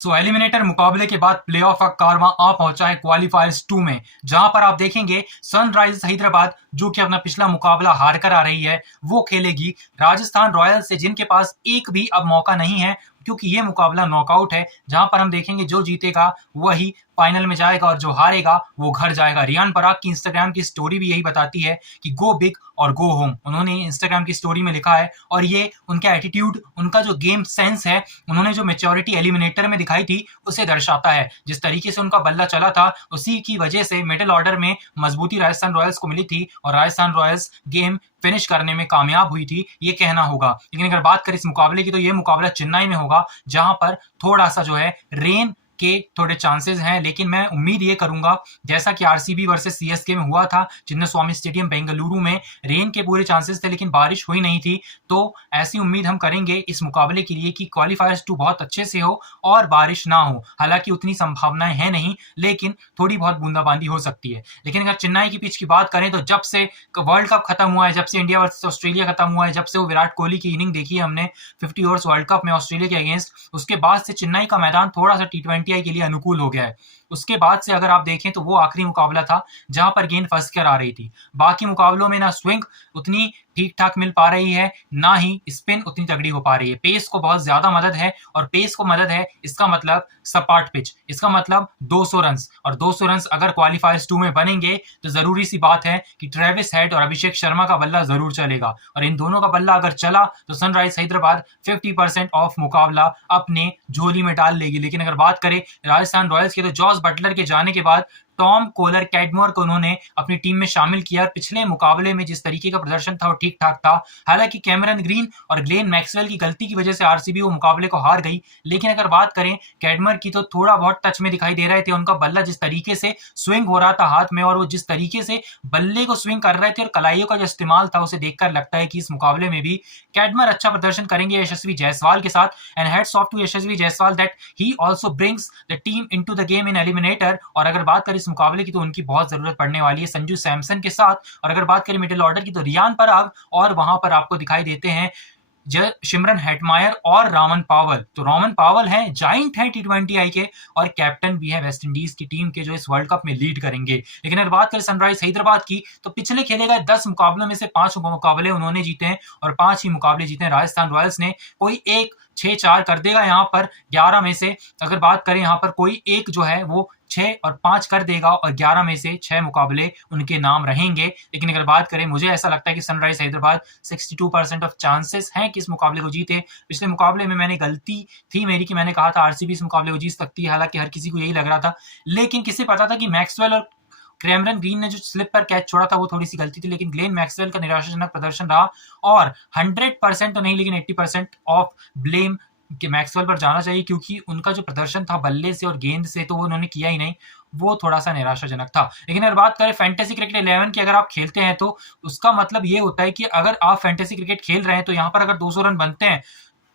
Eliminator मुकाबले के बाद प्लेऑफ का कारवां आ पहुंचा है क्वालिफायर्स 2 में, जहां पर आप देखेंगे सनराइजर्स हैदराबाद जो कि अपना पिछला मुकाबला हार कर आ रही है, वो खेलेगी राजस्थान रॉयल्स से, जिनके पास एक भी अब मौका नहीं है क्योंकि ये मुकाबला नॉकआउट है, जहां पर हम देखेंगे जो जीतेगा वही फाइनल में जाएगा और जो हारेगा वो घर जाएगा। रियान पराग की इंस्टाग्राम की स्टोरी भी यही बताती है कि गो बिग और गो होम, उन्होंने इंस्टाग्राम की स्टोरी में लिखा है। और ये उनका एटीट्यूड, उनका जो गेम सेंस है, उन्होंने जो मेच्योरिटी एलिमिनेटर में दिखाई थी उसे दर्शाता है। जिस तरीके से उनका बल्ला चला था उसी की वजह से मिडिल ऑर्डर में मजबूती राजस्थान रॉयल्स को मिली थी और राजस्थान रॉयल्स गेम फिनिश करने में कामयाब हुई थी, ये कहना होगा। लेकिन अगर बात करें इस मुकाबले की तो ये मुकाबला चेन्नई में होगा, जहां पर थोड़ा सा जो है रेन के थोड़े चांसेस हैं, लेकिन मैं उम्मीद ये करूंगा जैसा कि आरसीबी वर्सेस सीएसके में हुआ था चिन्नास्वामी स्टेडियम बेंगलुरु में, रेन के पूरे चांसेस थे लेकिन बारिश हुई नहीं थी। तो ऐसी उम्मीद हम करेंगे इस मुकाबले के लिए कि क्वालिफायर्स 2 बहुत अच्छे से हो और बारिश ना हो। हालांकि उतनी संभावनाएं हैं नहीं, लेकिन थोड़ी बहुत बूंदाबांदी हो सकती है। लेकिन अगर चेन्नई की पिच की बात करें तो जब से वर्ल्ड कप खत्म हुआ है, जब से इंडिया वर्सेस ऑस्ट्रेलिया खत्म हुआ है, जब से वो विराट कोहली की इनिंग देखी है हमने 50 ओवर्स वर्ल्ड कप में ऑस्ट्रेलिया के अगेंस्ट, उसके बाद से चेन्नई का मैदान थोड़ा सा टी20 के लिए अनुकूल हो गया है। उसके बाद से अगर आप देखें तो वो आखिरी मुकाबला था जहां पर गेंद फंस कर आ रही थी। बाकी मुकाबलों में ना स्विंग उतनी ठीक ठाक मिल पा रही है, ना ही स्पिन उतनी तगड़ी हो पा रही है। पेस को बहुत ज्यादा मदद है, और पेस को मदद है इसका मतलब सपाट पिच, इसका मतलब 200 रन, और 200 रन अगर क्वालिफायर्स 2 में बनेंगे तो जरूरी सी बात है कि ट्रेविस हेड और अभिषेक शर्मा का बल्ला जरूर चलेगा, और इन दोनों का बल्ला अगर चला तो सनराइज हैदराबाद 50% ऑफ मुकाबला अपने झोली में डाल लेगी। लेकिन अगर बात करें राजस्थान रॉयल्स की तो जॉस बटलर के जाने के बाद टॉम कोलर कैडमोर को उन्होंने अपनी टीम में शामिल किया। पिछले मुकाबले में जिस तरीके का प्रदर्शन था वो ठीक ठाक था। हालांकि कैमरन ग्रीन और ग्लेन मैक्सवेल की गलती की वजह से आरसीबी वो मुकाबले को हार गई। लेकिन अगर बात करें कैडमर की तो थोड़ा बहुत टच में दिखाई दे रहे थे, उनका बल्ला जिस तरीके से स्विंग हो रहा था हाथ में, और वो जिस तरीके से बल्ले को स्विंग कर रहे थे और कलाइयों का जो इस्तेमाल था, उसे देखकर लगता है कि इस मुकाबले में भी कैडमर अच्छा प्रदर्शन करेंगे यशस्वी जायसवाल के साथ। And hats off to Yashasvi Jaiswal that he also brings the team into the game in eliminator. और अगर बात करें इस मुकाबले की तो उनकी बहुत जरूरत पड़ने वाली है संजू सैमसन के साथ। और अगर बात करें मिडिल ऑर्डर की तो रियान पराग, और वहां पर आपको दिखाई देते हैं शिमरन हेटमायर और रामन पावल। तो रामन पावल हैं, जाइंट हैं टी20 के, और कैप्टन भी है वेस्ट इंडीज की टीम के, जो इस वर्ल्ड कप में लीड करेंगे। लेकिन अगर बात करें सनराइज हैदराबाद की तो पिछले खेले गए 10 मुकाबलों में से 5 मुकाबले उन्होंने जीते हैं, और 5 ही मुकाबले जीते हैं राजस्थान रॉयल्स ने। कोई एक 6-4 कर देगा यहाँ पर 11 में से। अगर बात करें यहाँ पर कोई एक जो है वो 6 और 5 कर देगा, और 11 में से 6 मुकाबले उनके नाम रहेंगे। लेकिन अगर बात करें, मुझे ऐसा लगता है कि सनराइज हैदराबाद 62% ऑफ चांसेस हैं कि इस मुकाबले को जीते। पिछले मुकाबले में मैंने गलती थी मेरी कि मैंने कहा था आरसीबी इस मुकाबले को जीत सकती है, हालांकि हर किसी को यही लग रहा था। लेकिन किसे पता था कि मैक्सवेल और कैमरन ग्रीन ने जो स्लिप पर कैच छोड़ा था वो थोड़ी सी गलती थी, लेकिन ग्लेन मैक्सवेल का निराशाजनक प्रदर्शन रहा, और 100% तो नहीं लेकिन 80% ऑफ ब्लेम कि मैक्सवेल पर जाना चाहिए, क्योंकि उनका जो प्रदर्शन था बल्ले से और गेंद से तो वो उन्होंने किया ही नहीं, वो थोड़ा सा निराशाजनक था। लेकिन अगर बात करें फैंटेसी क्रिकेट 11 की, अगर आप खेलते हैं तो उसका मतलब ये होता है कि अगर आप फैंटेसी क्रिकेट खेल रहे हैं तो यहाँ पर अगर 200 रन बनते हैं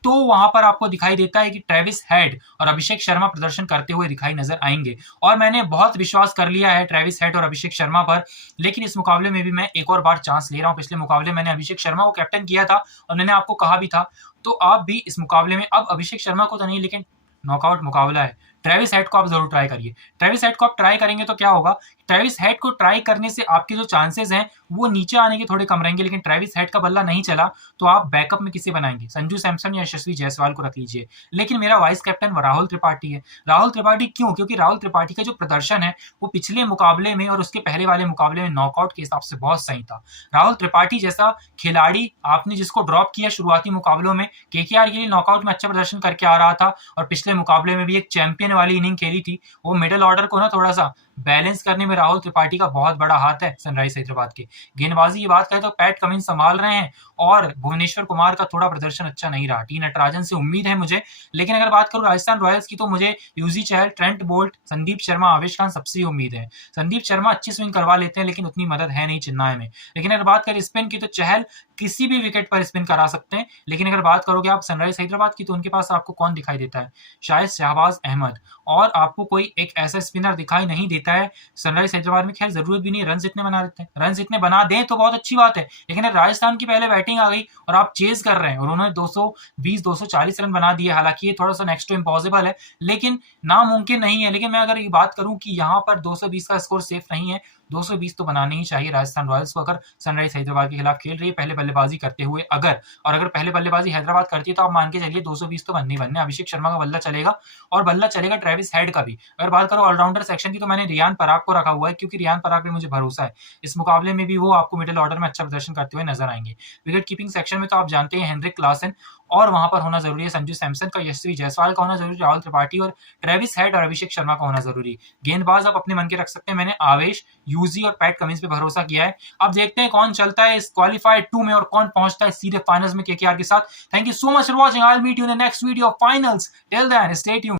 तो वहां पर आपको दिखाई देता है कि ट्रेविस हेड और अभिषेक शर्मा प्रदर्शन करते हुए दिखाई नजर आएंगे, और मैंने बहुत विश्वास कर लिया है ट्रेविस हेड और अभिषेक शर्मा पर। लेकिन इस मुकाबले में भी मैं एक और बार चांस ले रहा हूं। पिछले मुकाबले मैंने अभिषेक शर्मा को कैप्टन किया था और मैंने आपको कहा भी था, तो आप भी इस मुकाबले में, अब अभिषेक शर्मा को तो नहीं लेकिन नॉकआउट मुकाबला है, ट्रेविस हेड को आप जरूर ट्राई करिए। ट्रेविस हेड को आप ट्राई करेंगे तो क्या होगा, ट्रेविस हेड को ट्राई करने से आपके जो चांसेस हैं वो नीचे आने के थोड़े कम रहेंगे। लेकिन ट्रेविस हेड का बल्ला नहीं चला तो आप बैकअप में किसे बनाएंगे, संजू सैमसन या यशस्वी जायसवाल को रख लीजिए। लेकिन मेरा वाइस कैप्टन राहुल त्रिपाठी है। राहुल त्रिपाठी क्यों? क्योंकि राहुल त्रिपाठी का जो प्रदर्शन है वो पिछले मुकाबले में और उसके पहले वाले मुकाबले में नॉकआउट के हिसाब से बहुत सही था। राहुल त्रिपाठी जैसा खिलाड़ी आपने जिसको ड्रॉप किया शुरुआती मुकाबलों में, केकेआर के लिए नॉकआउट में अच्छा प्रदर्शन करके आ रहा था, और पिछले मुकाबले में भी एक चैंपियन वाली इनिंग खेली थी। वो मिडिल ऑर्डर को ना थोड़ा सा बैलेंस करने में राहुल त्रिपाठी का बहुत बड़ा हाथ है सनराइज हैदराबाद के। गेंदबाजी की बात करें तो पैट कमिंस संभाल रहे हैं, और भुवनेश्वर कुमार का थोड़ा प्रदर्शन अच्छा नहीं रहा। टी नटराजन से उम्मीद है मुझे। लेकिन अगर बात करूं राजस्थान रॉयल्स की तो मुझे यूजी चहल, ट्रेंट बोल्ट, संदीप शर्मा, आवेश खान सबसे उम्मीद है। संदीप शर्मा अच्छी स्विंग करवा लेते हैं लेकिन उतनी मदद है नहीं चेन्नई में। लेकिन अगर बात करें स्पिन की तो चहल किसी भी विकेट पर स्पिन करा सकते हैं। लेकिन अगर बात करोगे आप सनराइज हैदराबाद की तो उनके पास आपको कौन दिखाई देता है? शायद शहबाज अहमद, और आपको कोई एक ऐसा स्पिनर दिखाई नहीं देता देता है सनराइज हैदराबाद में। खैर जरूरत भी नहीं है, रन इतने बना देते हैं, रन इतने बना दें तो बहुत अच्छी बात है, लेकिन राजस्थान की पहले बैटिंग आ गई और आप चेज कर रहे हैं और उन्होंने 220-240 रन बना दिए। हालांकि ये थोड़ा सा नेक्स्ट टू इम्पॉसिबल है, लेकिन नामुमकिन नहीं है। लेकिन मैं अगर ये बात करूं कि यहाँ पर 220 का स्कोर सेफ नहीं है, 220 तो बनाने ही चाहिए राजस्थान रॉयल्स को अगर सनराइज हैदराबाद के खिलाफ खेल रही है पहले बल्लेबाजी करते हुए। अगर पहले बल्लेबाजी हैदराबाद करती है तो आप मान के चलिए 220 तो बनने ही बनने। अभिषेक शर्मा का बल्ला चलेगा और बल्ला चलेगा ट्रेविस हेड का भी। अगर बात करो ऑलराउंडर सेक्शन की तो मैंने रियान पराग को रखा हुआ है, क्योंकि रियान पराग पे मुझे भरोसा है इस मुकाबले में भी वो आपको मिडिल ऑर्डर में अच्छा प्रदर्शन करते हुए नजर आएंगे। विकेट कीपिंग सेक्शन में तो आप जानते हैं हेनरिक क्लासन और वहां पर होना जरूरी है संजू सैमसन का, यशस्वी जायसवाल का होना जरूरी, राहुल त्रिपाठी और ट्रेविस हेड और अभिषेक शर्मा का होना जरूरी। गेंदबाज आप अपने मन के रख सकते हैं, मैंने आवेश, यूजी और पैट कमिंस पे भरोसा किया है। अब देखते हैं कौन चलता है इस क्वालिफाइड 2 में और कौन पहुंचता है सीधे फाइनल्स में केकेआर के साथ। Thank you so much for watching, I will meet you in the next video finals. Till then stay tuned.